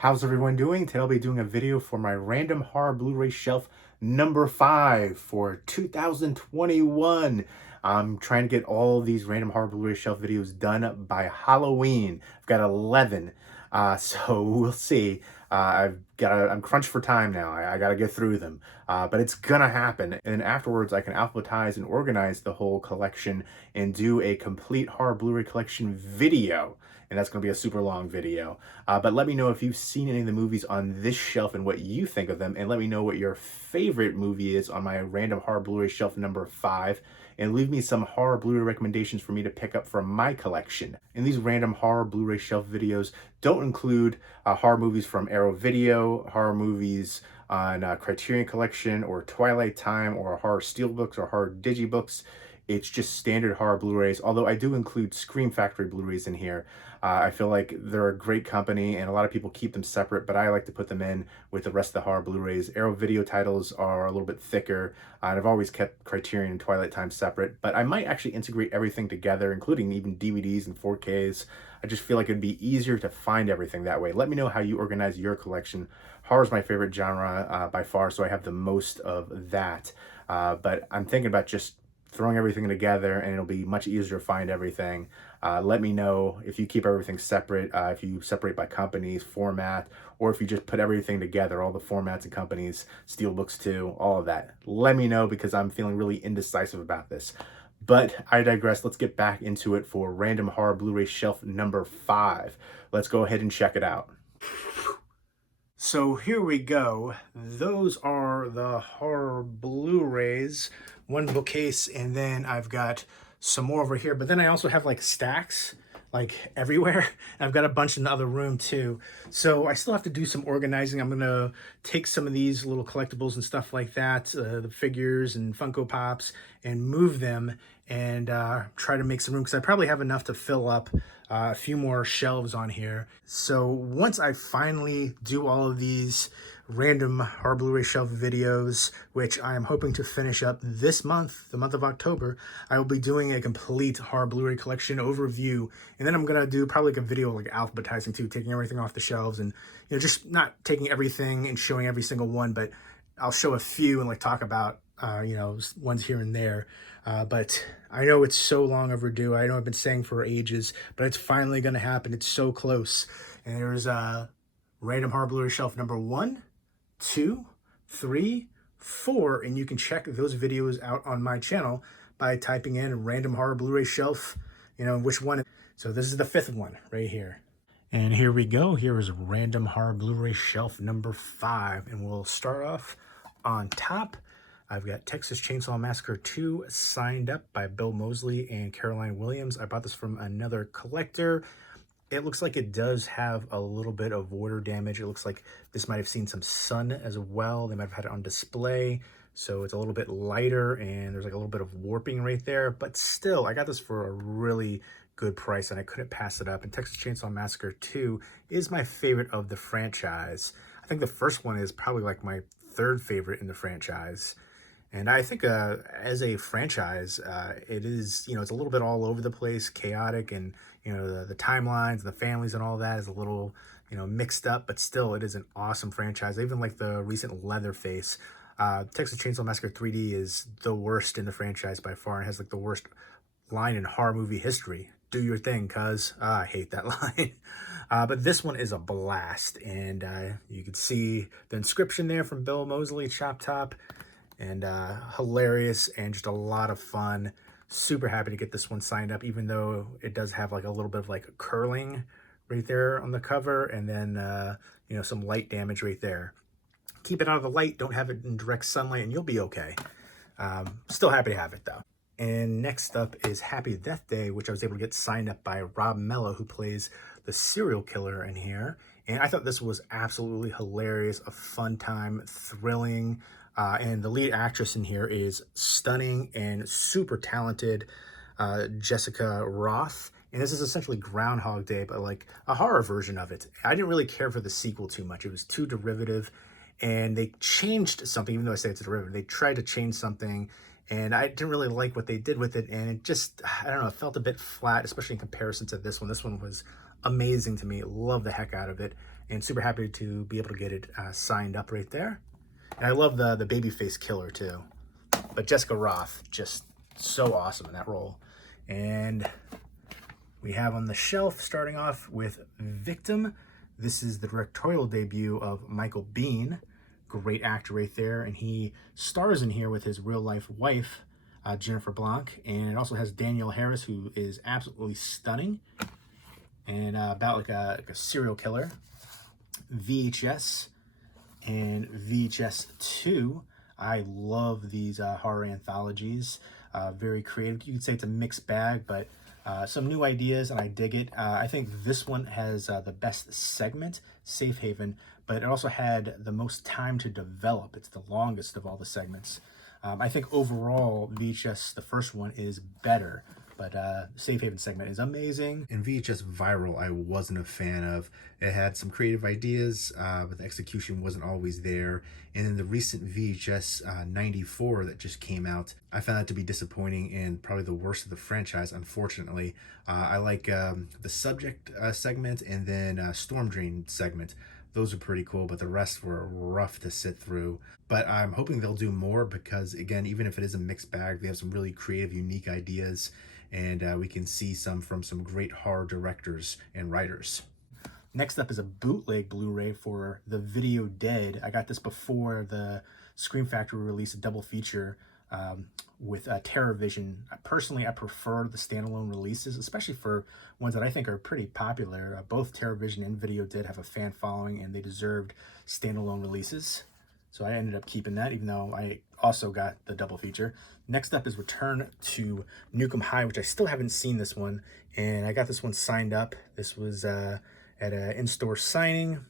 How's everyone doing? Today I'll be doing a video for my random horror Blu-ray shelf number 5 for 2021. I'm trying to get all these random horror Blu-ray shelf videos done by Halloween. I've got 11, so we'll see. I'm crunched for time now. I gotta get through them, but it's gonna happen. And then afterwards, I can alphabetize and organize the whole collection and do a complete horror Blu-ray collection video. And that's going to be a super long video. But let me know if you've seen any of the movies on this shelf and what you think of them. And let me know what your favorite movie is on my random horror Blu-ray shelf number 5. And leave me some horror Blu-ray recommendations for me to pick up from my collection. And these random horror Blu-ray shelf videos don't include horror movies from Arrow Video, horror movies on Criterion Collection or Twilight Time or horror steelbooks or horror digibooks. It's just standard horror Blu-rays, although I do include Scream Factory Blu-rays in here. I feel like they're a great company and a lot of people keep them separate, but I like to put them in with the rest of the horror Blu-rays. Arrow Video titles are a little bit thicker, and I've always kept Criterion and Twilight Time separate, but I might actually integrate everything together, including even DVDs and 4Ks. I just feel like it'd be easier to find everything that way. Let me know how you organize your collection. Horror is my favorite genre by far, so I have the most of that. But I'm thinking about just throwing everything together and it'll be much easier to find everything. Let me know if you keep everything separate, if you separate by companies, format, or if you just put everything together, all the formats and companies, steelbooks too, all of that. Let me know because I'm feeling really indecisive about this. But I digress. Let's get back into it for random horror Blu-ray shelf number 5. Let's go ahead and check it out. So here we go. Those are the horror Blu-rays, one bookcase, and then I've got some more over here. But then I also have like stacks like everywhere. I've got a bunch in the other room too. So I still have to do some organizing. I'm gonna take some of these little collectibles and stuff like that, the figures and Funko Pops, and move them and try to make some room because I probably have enough to fill up a few more shelves on here. So once I finally do all of these random horror Blu-ray shelf videos, which I am hoping to finish up this month, the month of October, I will be doing a complete horror Blu-ray collection overview. And then I'm going to do probably like a video like alphabetizing too, taking everything off the shelves and, you know, just not taking everything and showing every single one, but I'll show a few and like talk about, you know, ones here and there. But I know it's so long overdue. I know I've been saying for ages, but it's finally going to happen. It's so close. And there's random horror Blu-ray shelf number 1, 2, 3, 4, and you can check those videos out on my channel by typing in random horror Blu-ray shelf, you know, which one. So this is the 5th one right here. And here we go. Here is random horror Blu-ray shelf number 5, and we'll start off on top. I've got Texas Chainsaw Massacre 2 signed up by Bill Moseley and Caroline Williams. I bought this from another collector. It looks like it does have a little bit of water damage. It looks like this might have seen some sun as well. They might have had it on display. So it's a little bit lighter and there's like a little bit of warping right there. But still, I got this for a really good price and I couldn't pass it up. And Texas Chainsaw Massacre 2 is my favorite of the franchise. I think the first one is probably like my 3rd favorite in the franchise. And I think as a franchise, it is, you know, it's a little bit all over the place, chaotic, and, you know, the timelines, the families and all that is a little, you know, mixed up, but still it is an awesome franchise. I even like the recent Leatherface. Texas Chainsaw Massacre 3D is the worst in the franchise by far and has like the worst line in horror movie history. Do your thing, cuz. I hate that line. But this one is a blast. And you can see the inscription there from Bill Moseley, Chop Top. And hilarious and just a lot of fun. Super happy to get this one signed up, even though it does have like a little bit of like curling right there on the cover, and then you know, some light damage right there. Keep it out of the light, don't have it in direct sunlight, and you'll be okay. Still happy to have it though. And next up is Happy Death Day, which I was able to get signed up by Rob Mello, who plays the serial killer in here. And I thought this was absolutely hilarious, a fun time, thrilling. And the lead actress in here is stunning and super talented, Jessica Roth. And this is essentially Groundhog Day, but like a horror version of it. I didn't really care for the sequel too much. It was too derivative. And they changed something, even though I say it's a derivative. They tried to change something, and I didn't really like what they did with it. And it just, I don't know, it felt a bit flat, especially in comparison to this one. This one was amazing to me. Love the heck out of it. and super happy to be able to get it signed up right there. And I love the babyface killer too. But Jessica Rothe, just so awesome in that role. And we have on the shelf, starting off with Victim. This is the directorial debut of Michael Biehn. Great actor right there. And he stars in here with his real-life wife, Jennifer Blanc. And it also has Danielle Harris, who is absolutely stunning. And about like a serial killer. VHS and VHS 2. I love these horror anthologies. Very creative. You could say it's a mixed bag, but some new ideas, and I dig it. I think this one has the best segment, Safe Haven, but it also had the most time to develop. It's the longest of all the segments. I think overall, VHS, the first one, is better, but Safe Haven segment is amazing. And VHS Viral, I wasn't a fan of. It had some creative ideas, but the execution wasn't always there. And then the recent VHS 94 that just came out, I found that to be disappointing and probably the worst of the franchise, unfortunately. I like the Subject segment and then Storm Drain segment. Those are pretty cool, but the rest were rough to sit through. But I'm hoping they'll do more because, again, even if it is a mixed bag, they have some really creative, unique ideas, and we can see some from some great horror directors and writers. Next up is a bootleg Blu-ray for The Video Dead. I got this before the Scream Factory released a double feature with Terror Vision. Personally, I prefer the standalone releases, especially for ones that I think are pretty popular. Both Terror Vision and Video Dead have a fan following, and they deserved standalone releases. So I ended up keeping that, even though I also got the double feature. Next up is Return to Nukem High, which I still haven't seen this one, and I got this one signed up. This was at an in-store signing.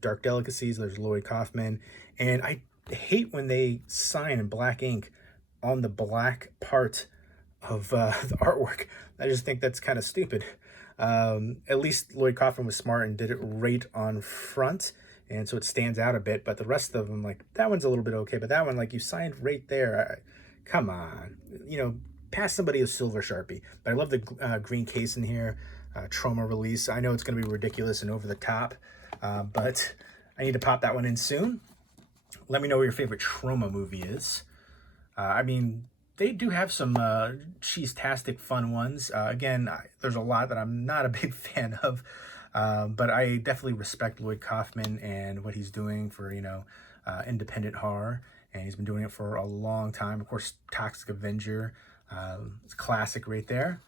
Dark Delicacies, there's Lloyd Kaufman, and I hate when they sign in black ink on the black part of the artwork. I just think that's kind of stupid. At least Lloyd Kaufman was smart and did it right on front, and so it stands out a bit. But the rest of them, like, that one's a little bit okay, but that one, like, you signed right there. Come on, you know, pass somebody a silver Sharpie. But I love the green case in here. Trauma release. I know it's going to be ridiculous and over the top, but I need to pop that one in soon. Let me know what your favorite Trauma movie is. I mean, they do have some cheese-tastic fun ones. Again, there's a lot that I'm not a big fan of, but I definitely respect Lloyd Kaufman and what he's doing for, you know, independent horror, and he's been doing it for a long time. Of course, Toxic Avenger, it's a classic right there.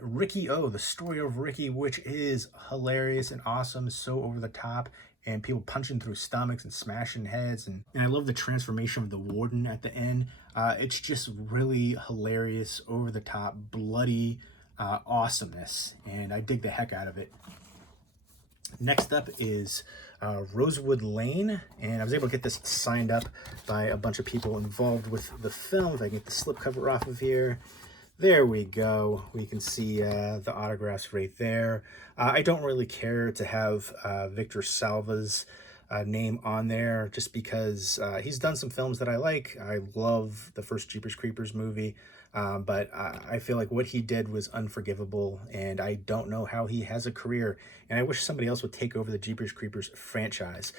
Ricky O, the story of Ricky, which is hilarious and awesome, so over the top, and people punching through stomachs and smashing heads, and I love the transformation of the warden at the end. It's just really hilarious, over the top, bloody awesomeness, and I dig the heck out of it. Next up is Rosewood Lane, and I was able to get this signed up by a bunch of people involved with the film. If I can get the slipcover off of here. There we go. We can see the autographs right there. I don't really care to have Victor Salva's name on there just because he's done some films that I like. I love the first Jeepers Creepers movie, but I feel like what he did was unforgivable, and I don't know how he has a career, and I wish somebody else would take over the Jeepers Creepers franchise.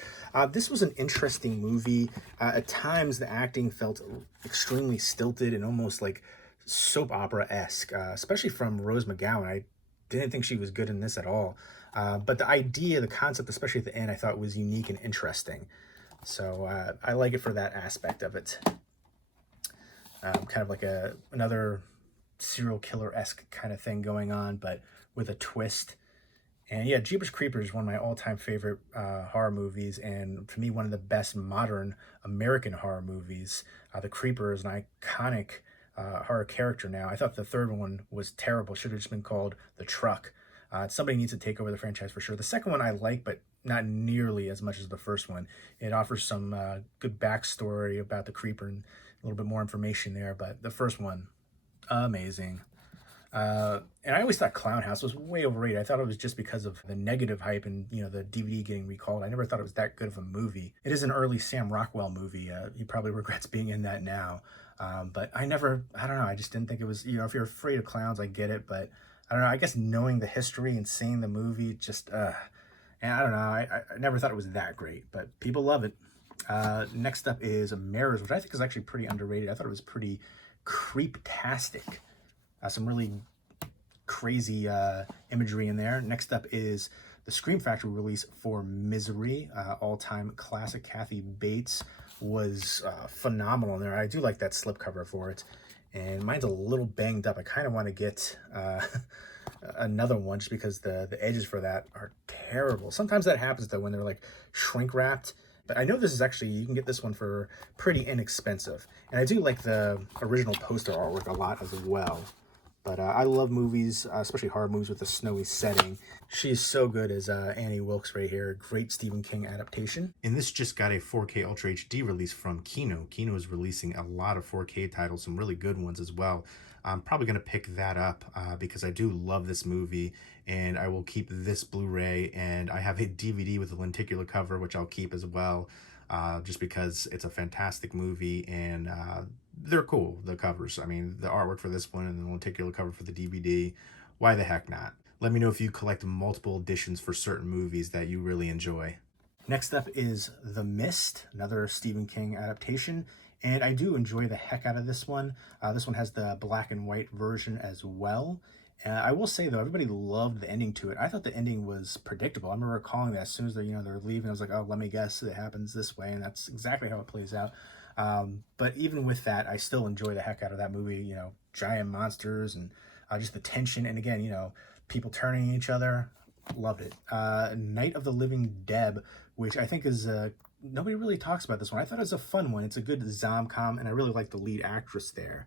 This was an interesting movie. At times, the acting felt extremely stilted and almost like soap opera-esque, especially from Rose McGowan. I didn't think she was good in this at all. But the idea, the concept, especially at the end, I thought was unique and interesting. So I like it for that aspect of it. Kind of like another serial killer-esque kind of thing going on, but with a twist. And yeah, Jeepers Creepers is one of my all-time favorite horror movies, and to me, one of the best modern American horror movies. The Creeper is an iconic horror character now. I thought the third one was terrible. Should have just been called The Truck. Somebody needs to take over the franchise for sure. The second one I like, but not nearly as much as the first one. It offers some good backstory about the Creeper and a little bit more information there, but the first one, amazing. And I always thought Clown House was way overrated. I thought it was just because of the negative hype and, you know, the DVD getting recalled. I never thought it was that good of a movie. It is an early Sam Rockwell movie. He probably regrets being in that now. But I don't know, I just didn't think it was, you know, if you're afraid of clowns, I get it, but I don't know, I guess knowing the history and seeing the movie, just, And I don't know, I never thought it was that great, but people love it. Next up is Mirrors, which I think is actually pretty underrated. I thought it was pretty creep-tastic. Some really crazy imagery in there. Next up is the Scream Factory release for Misery, all-time classic. Kathy Bates was phenomenal in there. I do like that slipcover for it. And mine's a little banged up. I kind of want to get another one just because the edges for that are terrible. Sometimes that happens though when they're like shrink wrapped. But I know this is actually, you can get this one for pretty inexpensive. And I do like the original poster artwork a lot as well. But I love movies, especially horror movies with a snowy setting. She's so good as Annie Wilkes right here. Great Stephen King adaptation. And this just got a 4K Ultra HD release from Kino. Kino is releasing a lot of 4K titles, some really good ones as well. I'm probably going to pick that up because I do love this movie, and I will keep this Blu-ray, and I have a DVD with a lenticular cover, which I'll keep as well, just because it's a fantastic movie, and they're cool, the covers. I mean, the artwork for this one and the lenticular cover for the DVD, why the heck not? Let me know if you collect multiple editions for certain movies that you really enjoy. Next up is The Mist, another Stephen King adaptation. And I do enjoy the heck out of this one. This one has the black and white version as well. I will say though, everybody loved the ending to it. I thought the ending was predictable. I remember recalling that as soon as they're leaving, I was like, oh, let me guess, it happens this way, and that's exactly how it plays out. But even with that, I still enjoy the heck out of that movie. Giant monsters and just the tension, and again, people turning each other. Loved it. Night of the Living Dead, which I think is nobody really talks about this one. I thought it was a fun one. It's a good zom-com, and I really like the lead actress there.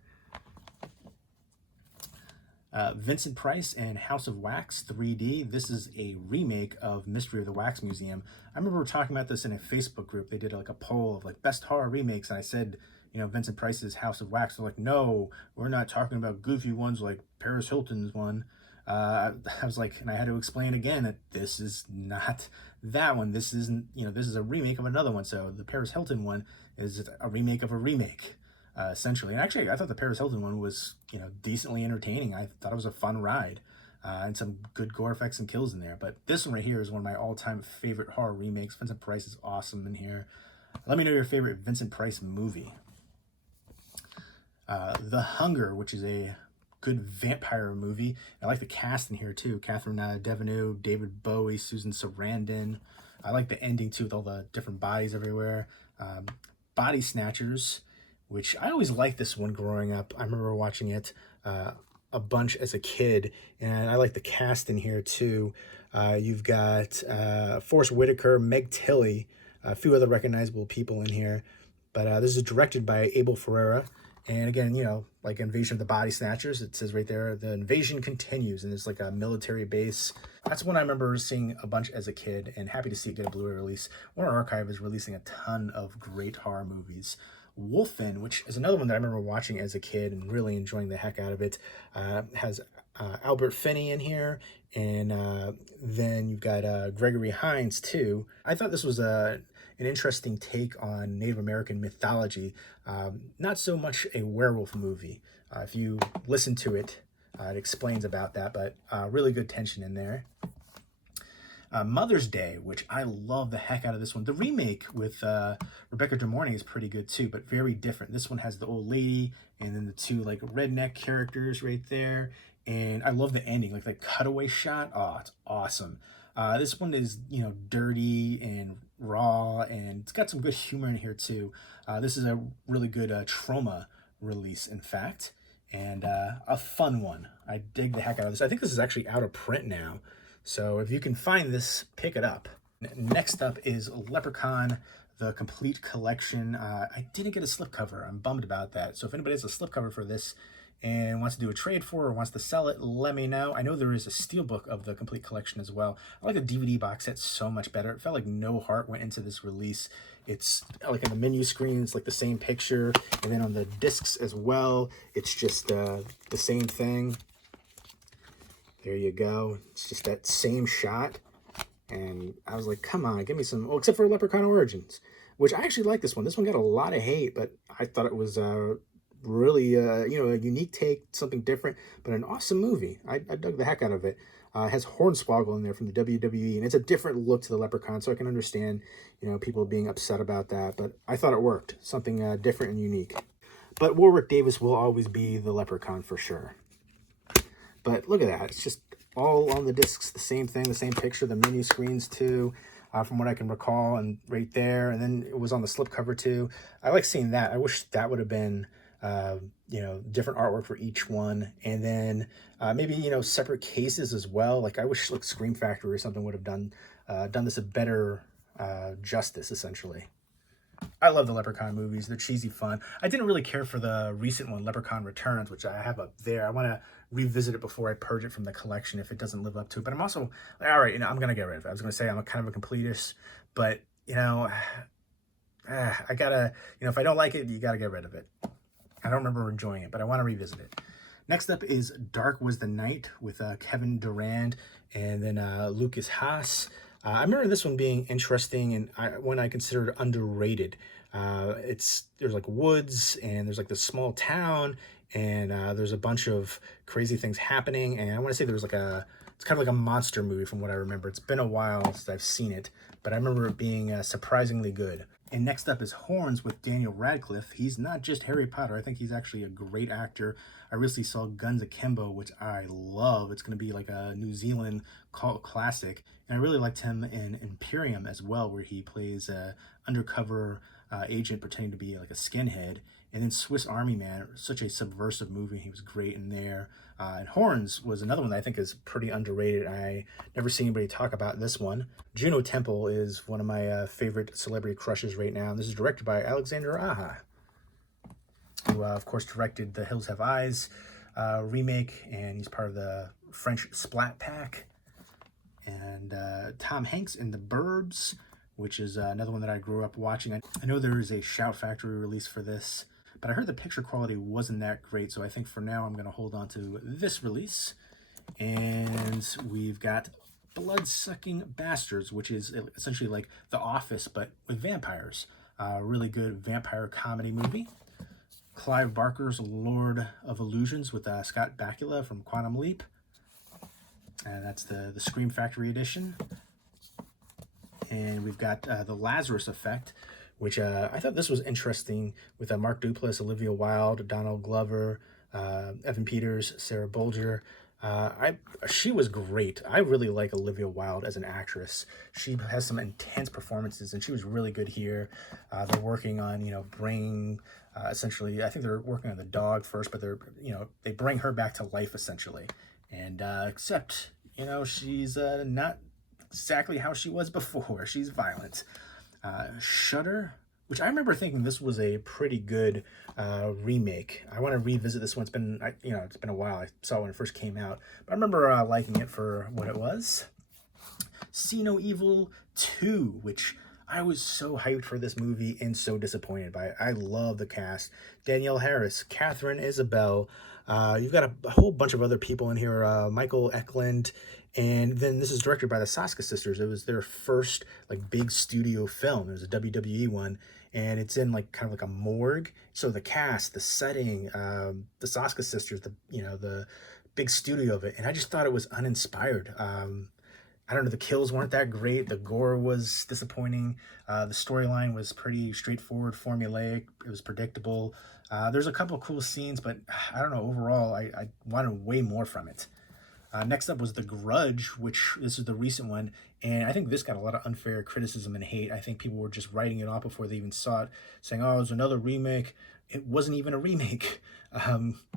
Vincent Price and House of Wax 3D. This is a remake of Mystery of the Wax Museum. I remember talking about this in a Facebook group. They did like a poll of like best horror remakes, and I said, Vincent Price's House of Wax. They're like, no, we're not talking about goofy ones like Paris Hilton's one. I was like, and I had to explain again that this is not that one. This isn't, this is a remake of another one. So the Paris Hilton one is a remake of a remake, essentially. And actually, I thought the Paris Hilton one was, decently entertaining. I thought it was a fun ride, and some good gore effects and kills in there. But this one right here is one of my all-time favorite horror remakes. Vincent Price is awesome in here. Let me know your favorite Vincent Price movie. The Hunger, which is a good vampire movie. I like the cast in here too. Catherine Deneuve, David Bowie, Susan Sarandon. I like the ending too with all the different bodies everywhere. Body Snatchers, which I always liked this one growing up. I remember watching it a bunch as a kid, and I like the cast in here too. You've got Forrest Whitaker, Meg Tilly, a few other recognizable people in here. But this is directed by Abel Ferrara. And again, like Invasion of the Body Snatchers, it says right there, the invasion continues, and it's like a military base. That's one I remember seeing a bunch as a kid, and happy to see it get a Blu-ray release. Warner Archive is releasing a ton of great horror movies. Wolfen, which is another one that I remember watching as a kid and really enjoying the heck out of it, has Albert Finney in here, and then you've got Gregory Hines too. I thought this was an interesting take on Native American mythology. Not so much a werewolf movie. If you listen to it, it explains about that, but really good tension in there. Mother's Day, which I love the heck out of this one. The remake with Rebecca De Mornay is pretty good too, but very different. This one has the old lady and then the two like redneck characters right there. And I love the ending, like the cutaway shot. Oh, it's awesome. This one is, dirty and raw, and it's got some good humor in here too. This is a really good trauma release, in fact, and a fun one. I dig the heck out of this. I think this is actually out of print now, so if you can find this, pick it up. Next up is Leprechaun, the complete collection. I didn't get a slipcover. I'm bummed about that. So if anybody has a slipcover for this and wants to do a trade for or wants to sell it, let me know. I know there is a steelbook of the complete collection as well. I like the DVD box set so much better. It felt like no heart went into this release. It's like on the menu screen, it's like the same picture, and then on the discs as well, it's just the same thing. There you go. It's just that same shot. And I was like, come on, give me some, except for Leprechaun Origins, which I actually like this one. This one got a lot of hate, but I thought it was really, a unique take, something different, but an awesome movie. I dug the heck out of it. It has Hornswoggle in there from the WWE, and it's a different look to the Leprechaun, so I can understand, people being upset about that, but I thought it worked. Something different and unique. But Warwick Davis will always be the Leprechaun for sure. But look at that. It's just all on the discs, the same thing, the same picture, the mini screens too, from what I can recall, and right there. And then it was on the slipcover too. I like seeing that. I wish that would have been, different artwork for each one. And then maybe, separate cases as well. Like I wish like Scream Factory or something would have done this a better justice, essentially. I love the Leprechaun movies. They're cheesy fun. I didn't really care for the recent one, Leprechaun Returns, which I have up there. I want to revisit it before I purge it from the collection if it doesn't live up to it. But I'm also, all right, I'm going to get rid of it. I was going to say I'm a kind of a completist, but, I got to, if I don't like it, you got to get rid of it. I don't remember enjoying it, but I want to revisit it. Next up is Dark Was the Night with Kevin Durand and then Lucas Haas. I remember this one being interesting and one I considered underrated. There's like woods and there's like this small town and there's a bunch of crazy things happening. And I want to say it's kind of like a monster movie from what I remember. It's been a while since I've seen it, but I remember it being surprisingly good. And next up is Horns with Daniel Radcliffe. He's not just Harry Potter. I think he's actually a great actor. I recently saw Guns Akimbo, which I love. It's going to be like a New Zealand cult classic. And I really liked him in Imperium as well, where he plays a undercover agent pretending to be like a skinhead. And then Swiss Army Man, such a subversive movie. He was great in there. And Horns was another one that I think is pretty underrated. I never seen anybody talk about this one. Juno Temple is one of my favorite celebrity crushes right now. And this is directed by Alexander Aja, who, of course, directed The Hills Have Eyes remake. And he's part of the French Splat Pack. And Tom Hanks in The Burbs, which is another one that I grew up watching. I know there is a Shout Factory release for this, but I heard the picture quality wasn't that great, so I think for now I'm going to hold on to this release. And we've got Blood-Sucking Bastards, which is essentially like The Office, but with vampires. Really good vampire comedy movie. Clive Barker's Lord of Illusions with Scott Bakula from Quantum Leap. That's the Scream Factory edition. And we've got The Lazarus Effect, which I thought this was interesting with Mark Duplass, Olivia Wilde, Donald Glover, Evan Peters, Sarah Bolger. She was great. I really like Olivia Wilde as an actress. She has some intense performances, and she was really good here. They're working on, bringing, essentially, I think they're working on the dog first, but they bring her back to life, essentially. And except, she's not exactly how she was before. She's violent. Shudder, which I remember thinking this was a pretty good remake. I want to revisit this one. It's been a while. I saw it when it first came out, but I remember liking it for what it was. See No Evil 2, which I was so hyped for this movie and so disappointed by it. I love the cast. Danielle Harris, Catherine Isabel. You've got a whole bunch of other people in here. Michael Eklund. And then this is directed by the Soska sisters. It was their first like big studio film. It was a WWE one, and it's in like kind of like a morgue. So the cast, the setting, the Soska sisters, the big studio of it, and I just thought it was uninspired. I don't know, the kills weren't that great. The gore was disappointing. The storyline was pretty straightforward, formulaic. It was predictable. There's a couple of cool scenes, but I don't know. Overall, I wanted way more from it. Next up was The Grudge, which this is the recent one, and I think this got a lot of unfair criticism and hate. I think people were just writing it off before they even saw it, saying, oh, it's another remake. It wasn't even a remake.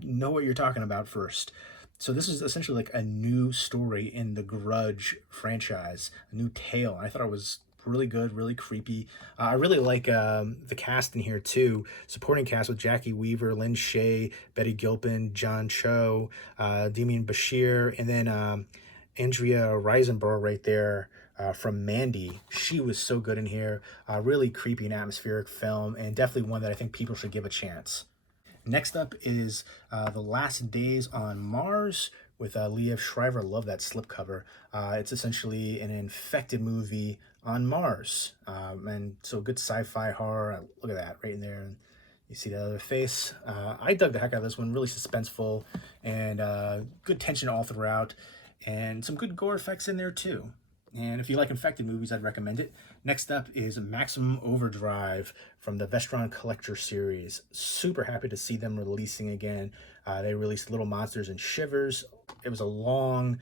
Know what you're talking about first. So this is essentially like a new story in the Grudge franchise, a new tale. I thought it was really good, really creepy. I really like the cast in here too. Supporting cast with Jackie Weaver, Lynn Shay, Betty Gilpin, John Cho, Demian Bashir, and then Andrea Riseborough right there from Mandy. She was so good in here. Really creepy and atmospheric film, and definitely one that I think people should give a chance. Next up is The Last Days on Mars with Liev Schreiber. Love that slipcover. It's essentially an infected movie on Mars. And so good sci-fi horror. Look at that right in there. You see the other face. I dug the heck out of this one. Really suspenseful and good tension all throughout. and some good gore effects in there too. And if you like infected movies, I'd recommend it. Next up is Maximum Overdrive from the Vestron Collector series. Super happy to see them releasing again. They released Little Monsters and Shivers. It was a long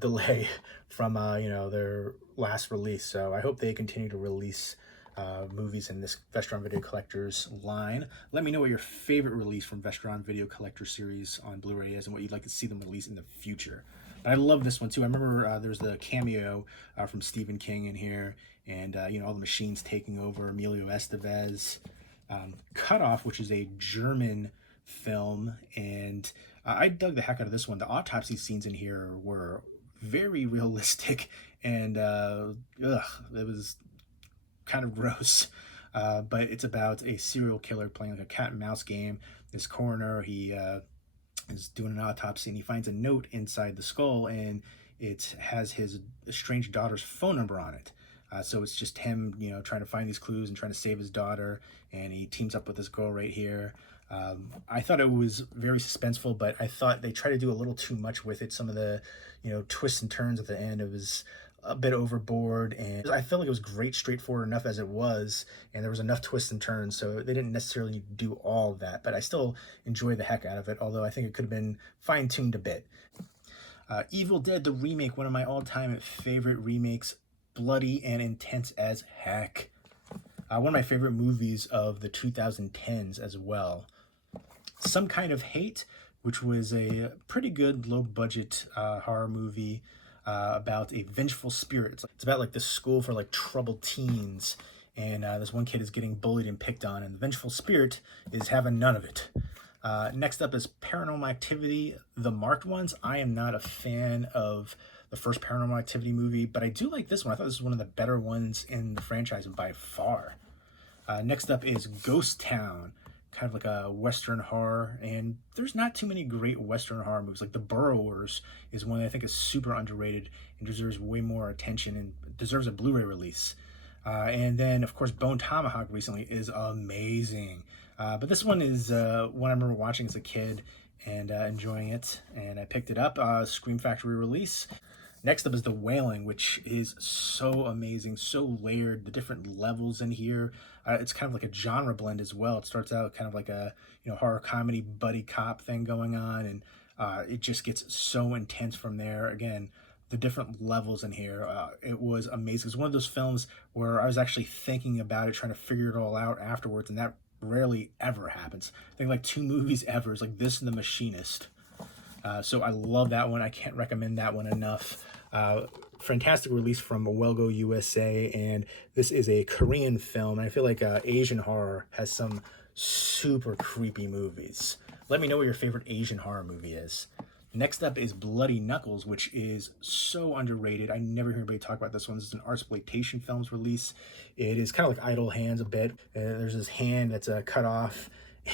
delay from their last release, so I hope they continue to release movies in this Vestron Video Collectors line. Let me know what your favorite release from Vestron Video Collector series on Blu-ray is and what you'd like to see them release in the future. But I love this one too. I remember there's the cameo from Stephen King in here, and all the machines taking over. Emilio Estevez. Cut Off, which is a German film, and I dug the heck out of this one. The autopsy scenes in here were very realistic, and it was kind of gross. But it's about a serial killer playing like a cat and mouse game. This coroner, he is doing an autopsy, and he finds a note inside the skull, and it has his estranged daughter's phone number on it. So it's just him, trying to find these clues and trying to save his daughter, and he teams up with this girl right here. I thought it was very suspenseful, but I thought they tried to do a little too much with it. Some of the, twists and turns at the end, it was a bit overboard, and I felt like it was great, straightforward enough as it was, and there was enough twists and turns, so they didn't necessarily do all of that, but I still enjoyed the heck out of it, although I think it could have been fine-tuned a bit. Evil Dead, the remake, one of my all-time favorite remakes, bloody and intense as heck. One of my favorite movies of the 2010s as well. Some Kind of Hate, which was a pretty good low-budget horror movie about a vengeful spirit. It's about like this school for like troubled teens, and this one kid is getting bullied and picked on, and the vengeful spirit is having none of it. Next up is Paranormal Activity, the marked ones. I am not a fan of the first Paranormal Activity movie, but I do like this one. I thought this was one of the better ones in the franchise by far. Next up is Ghost Town, kind of like a Western horror, and there's not too many great Western horror movies. Like The Burrowers is one that I think is super underrated and deserves way more attention and deserves a Blu-ray release. And then, of course, Bone Tomahawk recently is amazing. But this one is one I remember watching as a kid and enjoying it, and I picked it up. Scream Factory release. Next up is The Wailing, which is so amazing, so layered, the different levels in here. It's kind of like a genre blend as well. It starts out kind of like a horror comedy buddy cop thing going on, and it just gets so intense from there. Again, the different levels in here, it was amazing. It's one of those films where I was actually thinking about it, trying to figure it all out afterwards, and that rarely ever happens. I think like 2 movies ever is like this and The Machinist. So I love that one. I can't recommend that one enough. Fantastic release from Welgo USA, and this is a Korean film, and I feel like Asian horror has some super creepy movies. Let me know what your favorite Asian horror movie is. Next up is Bloody Knuckles, which is so underrated. I never hear anybody talk about this one. This is an Artsploitation Films release. It is kind of like Idle Hands a bit. There's this hand that's cut off,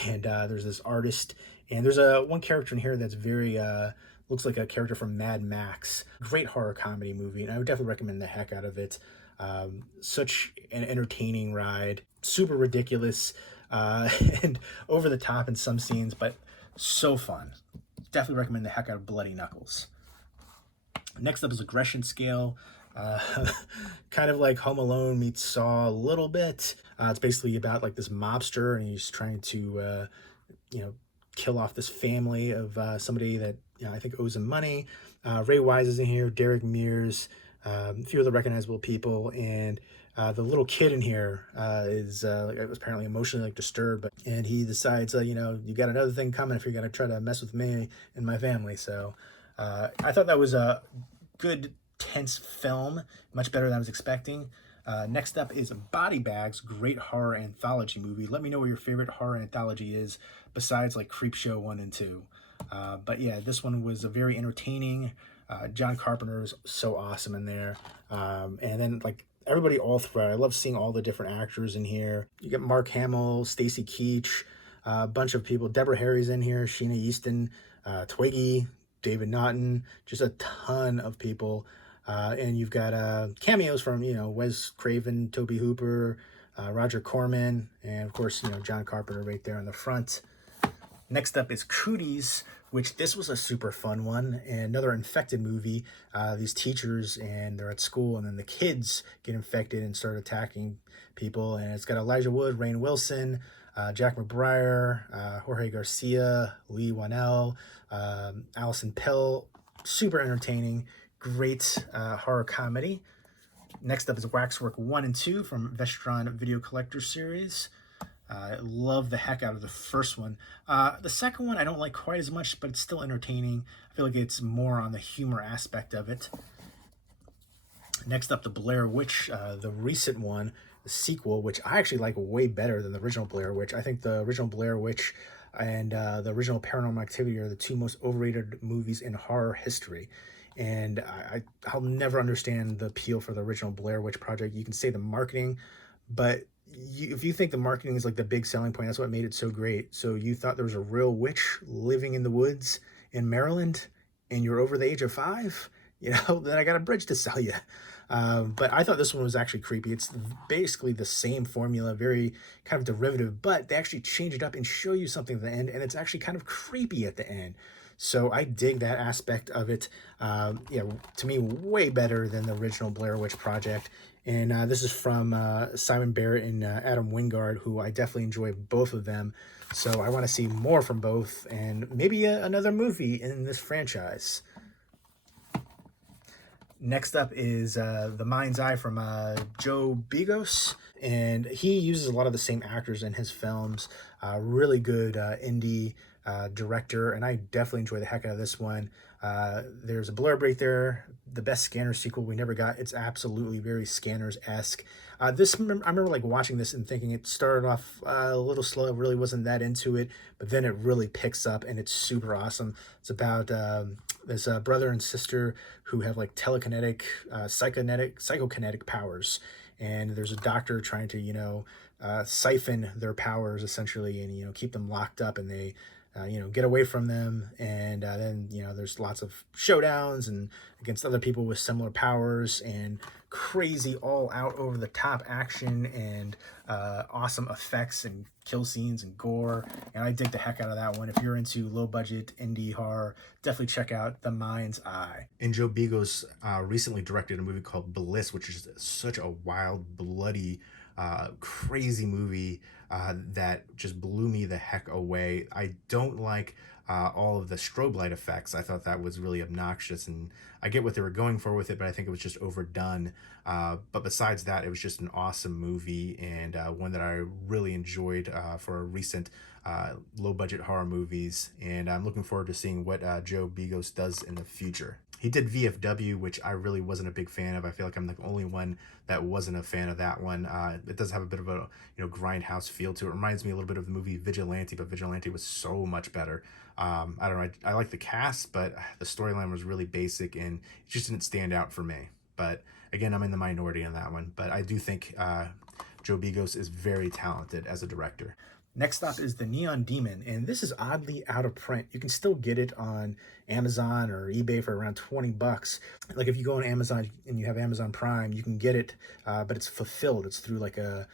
and there's this artist, and there's one character in here that's very looks like a character from Mad Max. Great horror comedy movie, and I would definitely recommend the heck out of it. Such an entertaining ride, super ridiculous and over the top in some scenes, but so fun. Definitely recommend the heck out of Bloody Knuckles. Next up is Aggression Scale. Kind of like Home Alone meets Saw a little bit. It's basically about like this mobster, and he's trying to kill off this family of somebody that I think owes him money. Ray Wise is in here, Derek Mears, a few other recognizable people, and the little kid in here is apparently emotionally disturbed, and he decides, you got another thing coming if you're gonna try to mess with me and my family. So I thought that was a good, tense film, much better than I was expecting. Next up is Body Bags, great horror anthology movie. Let me know what your favorite horror anthology is besides like Creepshow 1 and 2. But yeah, this one was a very entertaining. John Carpenter is so awesome in there. And then like everybody all throughout. I love seeing all the different actors in here. You get Mark Hamill, Stacy Keach, a bunch of people. Deborah Harry's in here, Sheena Easton, Twiggy, David Naughton, just a ton of people. And you've got cameos from, Wes Craven, Toby Hooper, Roger Corman, and of course, John Carpenter right there on the front. Next up is Cooties, which this was a super fun one. And another infected movie. These teachers, and they're at school, and then the kids get infected and start attacking people. And it's got Elijah Wood, Rainn Wilson, Jack McBrayer, Jorge Garcia, Lee Wanell, Allison Pill. Super entertaining, great horror comedy. Next up is Waxwork 1 and 2 from Vestron Video Collector Series. I love the heck out of the first one. The second one I don't like quite as much, but it's still entertaining. I feel like it's more on the humor aspect of it. Next up, the Blair Witch, the recent one, the sequel, which I actually like way better than the original Blair Witch. I think the original Blair Witch and the original Paranormal Activity are the two most overrated movies in horror history. And I'll never understand the appeal for the original Blair Witch Project. You can say the marketing, but if you think the marketing is like the big selling point, that's what made it so great. So you thought there was a real witch living in the woods in Maryland, and you're over the age of 5, then I got a bridge to sell you. But I thought this one was actually creepy. It's basically the same formula, very kind of derivative, but they actually change it up and show you something at the end, and it's actually kind of creepy at the end. So I dig that aspect of it. To me, way better than the original Blair Witch Project. And this is from Simon Barrett and Adam Wingard, who I definitely enjoy both of them. So I want to see more from both, and maybe another movie in this franchise. Next up is The Mind's Eye from Joe Begos, and he uses a lot of the same actors in his films. Really good indie director, and I definitely enjoy the heck out of this one. There's a blurb right there. The best Scanners sequel we never got. It's absolutely very Scanners-esque. I remember like watching this and thinking it started off a little slow. I really wasn't that into it, but then it really picks up and it's super awesome. It's about this brother and sister who have like telekinetic, psychokinetic powers, and there's a doctor trying to siphon their powers essentially, and keep them locked up, and they get away from them. And then there's lots of showdowns and against other people with similar powers, and crazy all out over the top action, and awesome effects and kill scenes and gore. And I dig the heck out of that one. If you're into low budget indie horror, definitely check out The Mind's Eye. And Joe Begos recently directed a movie called Bliss, which is such a wild, bloody, crazy movie that just blew me the heck away. I don't like all of the strobe light effects. I thought that was really obnoxious, and I get what they were going for with it, but I think it was just overdone. But besides that, it was just an awesome movie, and one that I really enjoyed for recent low-budget horror movies, and I'm looking forward to seeing what Joe Begos does in the future. He did VFW, which I really wasn't a big fan of. I feel like I'm the only one that wasn't a fan of that one. It does have a bit of a grindhouse feel to it. It reminds me a little bit of the movie Vigilante, but Vigilante was so much better. I don't know. I like the cast, but the storyline was really basic, and it just didn't stand out for me. But again, I'm in the minority on that one. But I do think Joe Begos is very talented as a director. Next up is The Neon Demon, and this is oddly out of print. You can still get it on Amazon or eBay for around 20 bucks. Like if you go on Amazon and you have Amazon Prime, you can get it, but it's fulfilled. It's through like a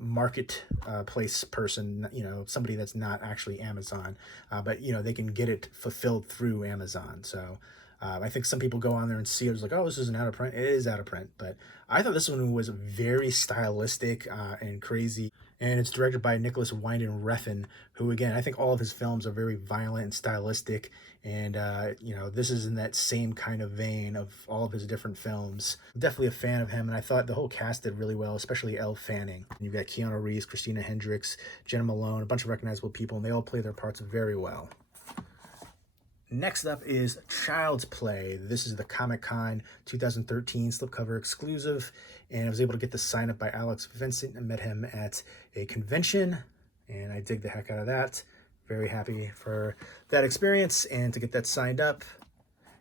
marketplace person, somebody that's not actually Amazon, but they can get it fulfilled through Amazon. So I think some people go on there and see it, it's like, oh, this isn't out of print. It is out of print, but I thought this one was very stylistic and crazy. And it's directed by Nicholas Winding Refn, who, again, I think all of his films are very violent and stylistic. And, this is in that same kind of vein of all of his different films. I'm definitely a fan of him, and I thought the whole cast did really well, especially Elle Fanning. And you've got Keanu Reeves, Christina Hendricks, Jenna Malone, a bunch of recognizable people, and they all play their parts very well. Next up is Child's Play. This is the Comic-Con 2013 slipcover exclusive, and I was able to get the sign up by Alex Vincent and met him at a convention, and I dig the heck out of that. Very happy for that experience and to get that signed up.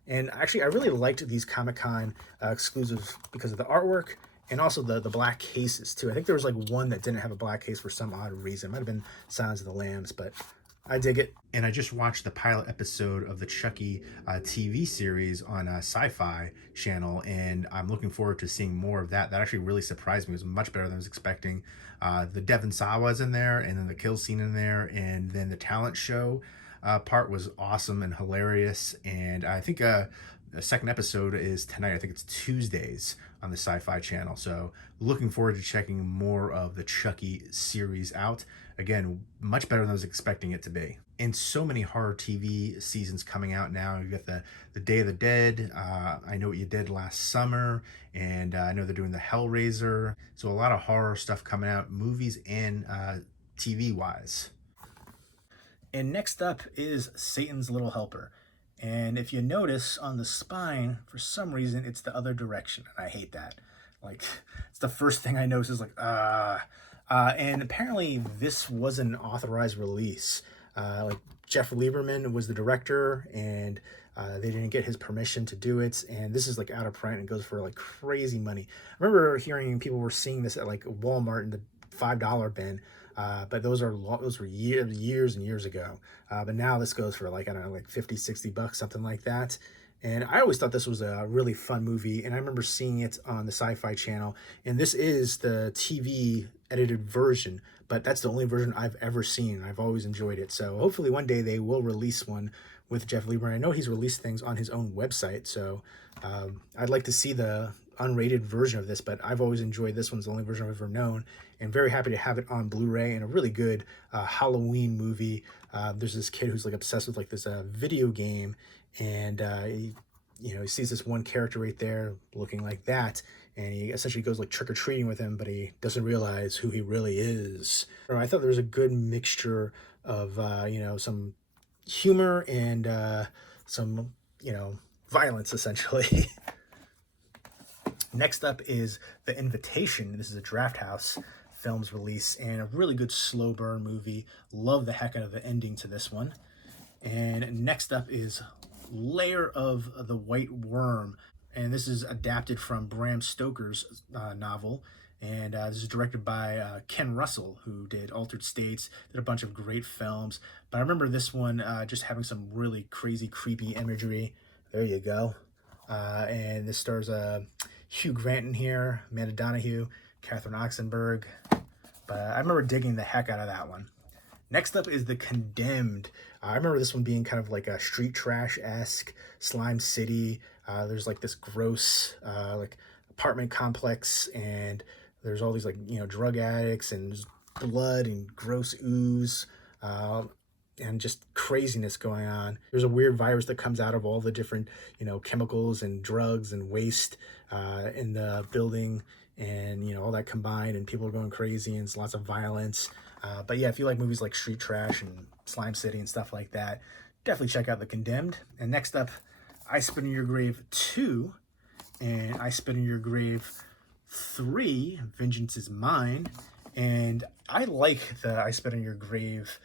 And actually, I really liked these Comic-Con exclusives because of the artwork and also the black cases too. I think there was like one that didn't have a black case for some odd reason. It might have been Silence of the Lambs, but I dig it. And I just watched the pilot episode of the Chucky TV series on Sci-Fi channel, and I'm looking forward to seeing more of that. That actually really surprised me. It was much better than I was expecting. The Devon Sawa's in there, and then the kill scene in there, and then the talent show. part was awesome and hilarious. And I think the second episode is tonight. I think it's Tuesdays on the Sci-Fi channel. So looking forward to checking more of the Chucky series out. Again, much better than I was expecting it to be. And so many horror TV seasons coming out now. You got the Day of the Dead. I Know What You Did Last Summer, and I know they're doing the Hellraiser. So a lot of horror stuff coming out, movies and TV wise. And next up is Satan's Little Helper. And if you notice on the spine, for some reason, it's the other direction. And I hate that. Like, it's the first thing I notice is like, and apparently this was an authorized release. Like Jeff Lieberman was the director, and they didn't get his permission to do it. And this is like out of print and goes for like crazy money. I remember hearing people were seeing this at like Walmart in the $5 bin. But those were years and years ago. But now this goes for like, I don't know, like 50, 60 bucks, something like that. And I always thought this was a really fun movie. And I remember seeing it on the Sci-Fi channel. And this is the TV edited version, but that's the only version I've ever seen. I've always enjoyed it. So hopefully one day they will release one with Jeff Lieberman. I know he's released things on his own website. So I'd like to see the unrated version of this, but I've always enjoyed this one's the only version I've ever known, and very happy to have it on Blu-ray. And a really good Halloween movie. There's this kid who's like obsessed with like this video game, and he sees this one character right there looking like that, and he essentially goes like trick-or-treating with him, but he doesn't realize who he really is. I thought there was a good mixture of some humor and some violence essentially. Next up is The Invitation. This is a Draft House Films release, and a really good slow burn movie. Love the heck out of the ending to this one. And next up is Lair of the White Worm, and this is adapted from Bram Stoker's novel. And this is directed by Ken Russell, who did Altered States, did a bunch of great films. But I remember this one just having some really crazy, creepy imagery. There you go. And this stars Hugh Grant in here, Amanda Donahue, Catherine Oxenberg. But I remember digging the heck out of that one. Next up is The Condemned. I remember this one being kind of like a street trash-esque, Slime City. There's like this gross like apartment complex, and there's all these like drug addicts and blood and gross ooze. And just craziness going on. There's a weird virus that comes out of all the different, chemicals and drugs and waste in the building, and, all that combined, and people are going crazy, and it's lots of violence. But yeah, if you like movies like Street Trash and Slime City and stuff like that, definitely check out The Condemned. And next up, I Spit in Your Grave 2 and I Spit in Your Grave 3, Vengeance is Mine. And I like the I Spit in Your Grave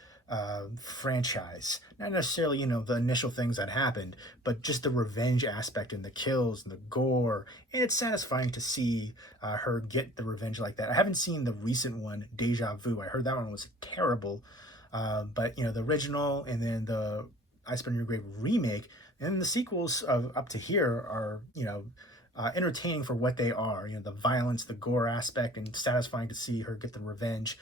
franchise. Not necessarily, the initial things that happened, but just the revenge aspect and the kills and the gore. And it's satisfying to see her get the revenge like that. I haven't seen the recent one, Deja Vu. I heard that one was terrible. But, the original, and then the I Spit in Your Grave remake, and the sequels of up to here are, entertaining for what they are. The violence, the gore aspect, and satisfying to see her get the revenge.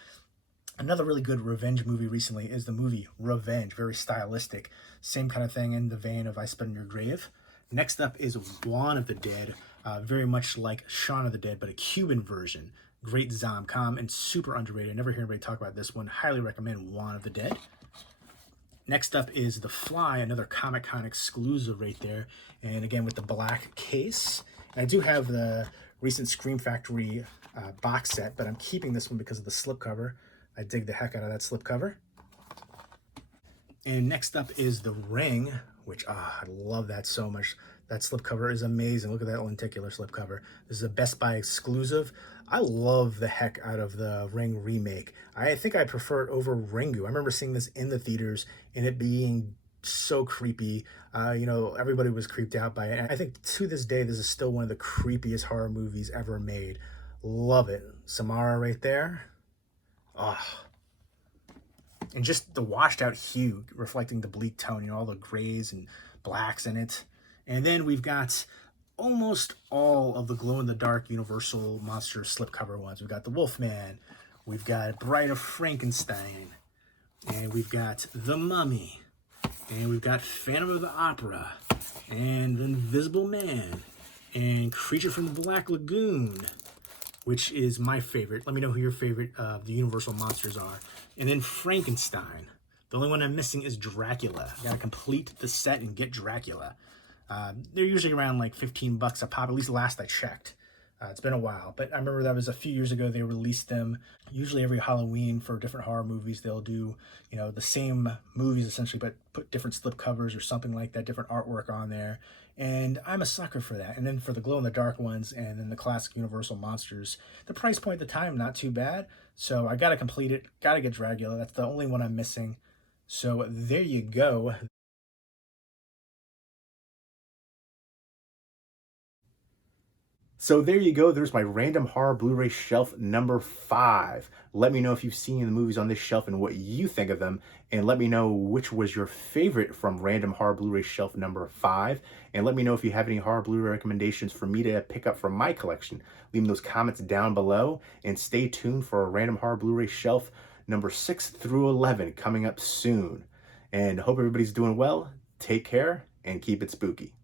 Another really good revenge movie recently is the movie Revenge. Very stylistic. Same kind of thing in the vein of I Spit in Your Grave. Next up is Juan of the Dead. Very much like Shaun of the Dead, but a Cuban version. Great zom-com and super underrated. I never hear anybody talk about this one. Highly recommend Juan of the Dead. Next up is The Fly, another Comic-Con exclusive right there. And again, with the black case. And I do have the recent Scream Factory box set, but I'm keeping this one because of the slipcover. I dig the heck out of that slipcover. And next up is The Ring, which, I love that so much. That slipcover is amazing. Look at that lenticular slipcover. This is a Best Buy exclusive. I love the heck out of The Ring remake. I think I prefer it over Ringu. I remember seeing this in the theaters and it being so creepy. Everybody was creeped out by it. And I think to this day, this is still one of the creepiest horror movies ever made. Love it. Samara right there. And just the washed out hue reflecting the bleak tone, all the grays and blacks in it. And then we've got almost all of the glow-in-the-dark Universal Monster slipcover ones. We've got the Wolfman, we've got Bride of Frankenstein, and we've got The Mummy, and we've got Phantom of the Opera, and The Invisible Man, and Creature from the Black Lagoon, which is my favorite. Let me know who your favorite of the Universal monsters are. And then Frankenstein. The only one I'm missing is Dracula. I gotta complete the set and get Dracula. They're usually around like 15 bucks a pop, at least last I checked. It's been a while, but I remember that was a few years ago. They released them usually every Halloween for different horror movies. They'll do, you know, the same movies essentially, but put different slip covers or something like that, different artwork on there. And I'm a sucker for that. And then for the glow in the dark ones and then the classic Universal monsters, the price point at the time, not too bad. So I got to complete it, got to get Dracula. That's the only one I'm missing. So there you go. So there you go. There's my random horror Blu-ray shelf number 5. Let me know if you've seen the movies on this shelf and what you think of them. And let me know which was your favorite from random horror Blu-ray shelf number 5. And let me know if you have any horror Blu-ray recommendations for me to pick up from my collection. Leave those comments down below. And stay tuned for a random horror Blu-ray shelf number 6 through 11 coming up soon. And hope everybody's doing well. Take care and keep it spooky.